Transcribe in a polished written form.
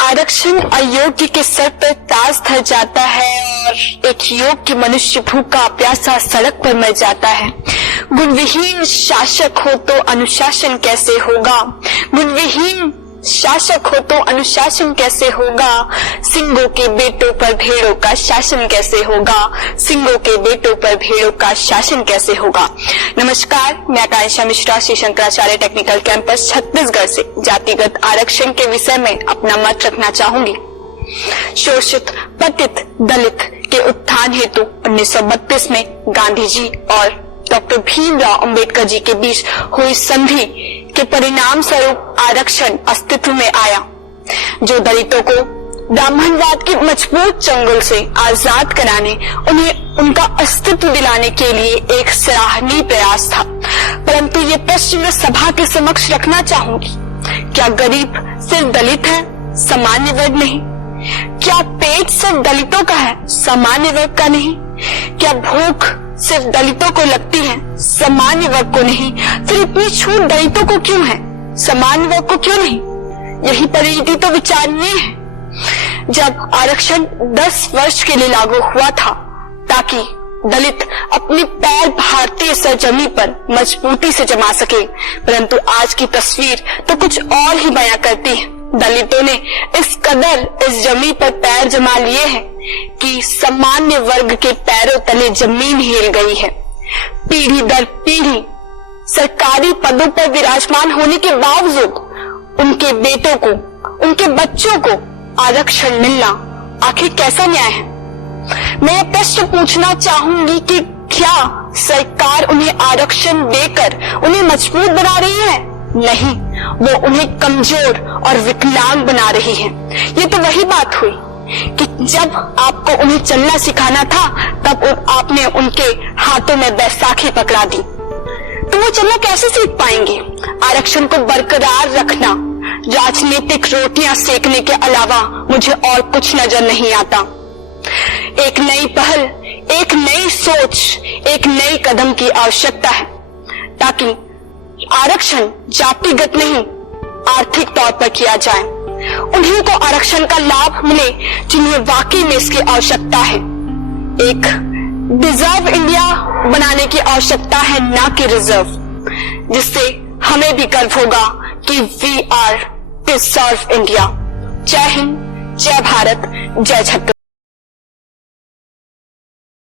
आरक्षण अयोग्य के सर पर ताज धर जाता है और एक योग्य मनुष्य भूखा प्यासा सड़क पर मर जाता है। गुणविहीन शासक हो तो अनुशासन कैसे होगा? गुणविहीन शासक हो तो अनुशासन कैसे होगा? सिंहों के बेटों पर भेड़ों का शासन कैसे होगा? सिंहों के बेटों पर भेड़ों का शासन कैसे होगा? नमस्कार, मैं आकांक्षा मिश्रा श्री शंकराचार्य टेक्निकल कैंपस छत्तीसगढ़ से जातिगत आरक्षण के विषय में अपना मत रखना चाहूंगी। शोषित पतित दलित के उत्थान हेतु 1932 में गांधी जी और डॉक्टर भीमराव अंबेडकर जी के बीच हुई संधि के परिणाम स्वरूप आरक्षण अस्तित्व में आया, जो दलितों को ब्राह्मणवाद के मजबूत चंगुल से आजाद कराने, उन्हें उनका अस्तित्व दिलाने के लिए एक सराहनीय प्रयास था। परंतु ये प्रश्न मैं सभा के समक्ष रखना चाहूंगी, क्या गरीब सिर्फ दलित है, सामान्य वर्ग नहीं? क्या पेट सिर्फ दलितों का है, सामान्य वर्ग का नहीं? क्या भूख सिर्फ दलितों को लगती है, सामान्य वर्ग को नहीं? फिर इतनी छूट दलितों को क्यों है, सामान्य वर्ग को क्यों नहीं? यही परिणति तो विचारणीय है। जब आरक्षण 10 वर्ष के लिए लागू हुआ था ताकि दलित अपने पैर भारतीय सरजमी पर मजबूती से जमा सके, परंतु आज की तस्वीर तो कुछ और ही बयां करती है। दलितों ने इस कदर इस जमीन पर पैर जमा लिए हैं कि सामान्य वर्ग के पैरों तले जमीन हिल गई है। पीढ़ी दर पीढ़ी सरकारी पदों पर विराजमान होने के बावजूद उनके बेटों को, उनके बच्चों को आरक्षण मिलना आखिर कैसा न्याय है? मैं ये प्रश्न पूछना चाहूंगी कि क्या सरकार उन्हें आरक्षण देकर उन्हें मजबूत बना रही है? नहीं, वो उन्हें कमजोर और विकलांग बना रही है। ये तो वही बात हुई कि जब आपको उन्हें चलना सिखाना था तब आपने उनके हाथों में बैसाखी पकड़ा दी, तो वो चलना कैसे सीख पाएंगे? आरक्षण को बरकरार रखना राजनीतिक रोटियां सेकने के अलावा मुझे और कुछ नजर नहीं आता। एक नई पहल, एक नई सोच, एक नई कदम की आवश्यकता है ताकि आरक्षण जातिगत नहीं आर्थिक तौर पर किया जाए। उन्हीं को आरक्षण का लाभ मिले जिन्हें वाकई में इसकी आवश्यकता है। एक डिजर्व इंडिया बनाने की आवश्यकता है, ना कि रिजर्व, जिससे हमें भी गर्व होगा कि वी आर डिजर्व इंडिया। जय हिंद, जय भारत, जय छत्तीसगढ़।